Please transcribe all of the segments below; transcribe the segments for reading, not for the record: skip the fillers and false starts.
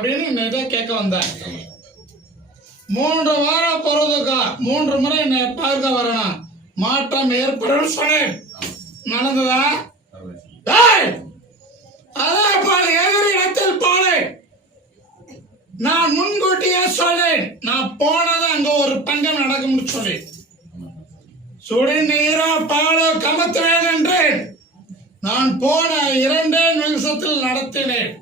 அப்படின்னு என்னை கேட்க வந்தேன். 3 வாரம் போறதுக்கா 3 முறை என்னை பார்க்க வரணும், மாற்றம் ஏற்படும் சொன்னேன். நடந்ததா? அதே போல எதிரி இடத்தில் போல நான் முன்கூட்டியே சொன்னேன். நான் போனது அங்க ஒரு பங்கம் நடக்கும்னு சொல்லி சுடி நீரோ பாலோ கமத்துவேன் என்றேன். நான் போன 2 நிமிஷத்தில் நடத்தினேன்.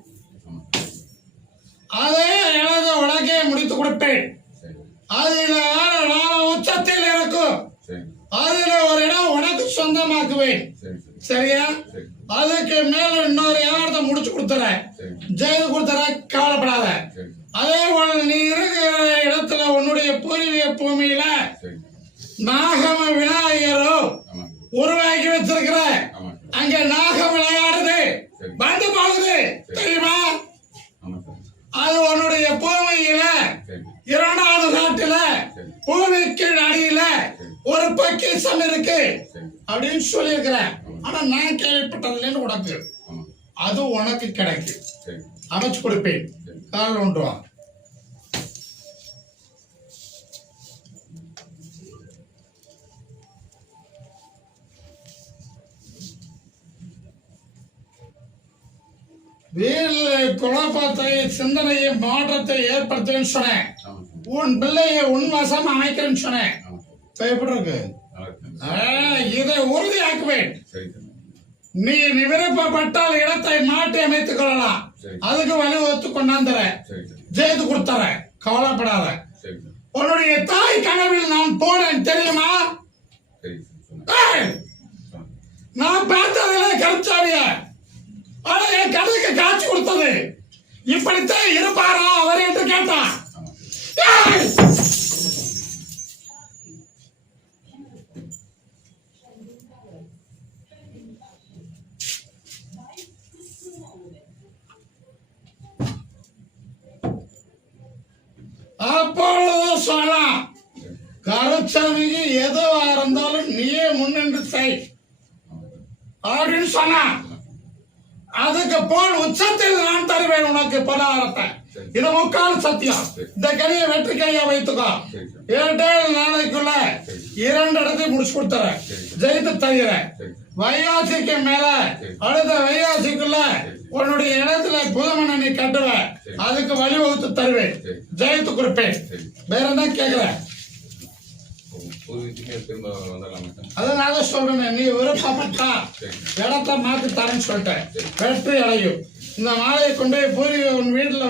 அதே எனது உலகை முடித்து கொடுப்பேன். அதில் நான் உச்சத்தில் இருக்கும். அதுல ஒரு இடம் உனக்கு சொந்தமாக்குவேன். சரியா? அதுக்கு மேல இன்னொரு வியாபாரத்தை முடிச்சு கொடுத்துறேன், ஜெயிது கொடுத்துறேன், கவலைப்படாத. அதே போல நீ இருக்கிற இடத்துல உன்னுடைய பூர்வீக பூமியில நாகம விநாயகரோ உருவாக்கி வச்சிருக்கிற, அங்க நாகம் விளையாடுது, வந்து போகுது, தெரியுமா? அது உன்னுடைய பூமியில 2வது காட்டுல பூமிக்கு அடியில ஒரு பொக்கிஷம் இருக்கு அப்படின்னு சொல்லி இருக்கிறேன். ஆனா நான் கேள்விப்பட்டதுல உனக்கு அது உனக்கு கிடைக்கும், அமைச்சு கொடுப்பேன். கால் கொண்டு வா. வீட்டில் குழப்பத்தை சிந்தனையை மாற்றத்தை ஏற்படுத்துன்னு சொன்னேன். உன் பிள்ளையை உன் வசம் அமைக்கிறேன்னு சொன்னேன். எப்படி இருக்கு? இதை உறுதியாக்குவேன். நீ விருப்பப்பட்டால் இடத்தை மாற்றி அமைத்துக் கொள்ளலாம். அதுக்கு வழிவகுத்து கொண்டாந்துற, ஜெயித்து கொடுத்தற, கவலைப்படாத. உன்னுடைய தாய் கனவில் நான் போனேன், தெரியுமா? நான் பார்த்ததில்லை கருச்சாவிய, ஆனா என் கதைக்கு காட்சி கொடுத்தது. இப்படித்தான் இருப்பாரா அவர் என்று கேட்டான். அப்பொழுது சொன்னான், கருச்சாமிக்கு எதுவா இருந்தாலும் நீயே முன்னின்று செய் அப்படின்னு சொன்னான். அதுக்கு போல் உச்சத்தில் நான் தருவேன் உனக்கு பலகாரத்தை. இது 3/4 சத்தியம். இந்த கனியை வெற்றி கையா வைத்துக்கோ. 7 நாளைக்குள்ள 2 இடத்தையும் முடிச்சு கொடுத்துறேன், ஜெயித்து தருகிறேன். வைகாசிக்கு மேல அடுத்த வைகாசிக்குள்ள உன்னுடைய இடத்துல புதுமனை நீ கட்டுவ, அதுக்கு வழிவகுத்து தருவேன், ஜெயித்து கொடுப்பேன். வேற என்ன கேக்குற? அதனால சொல்றேன், நீ விருப்பப்பட்டா இடத்தை மாத்தி தரேன்னு சொல்லிட்டேன், வெற்றி அடையும். இந்த மாலையை கொண்டு போய் பூர்வீக உன் வீட்டுல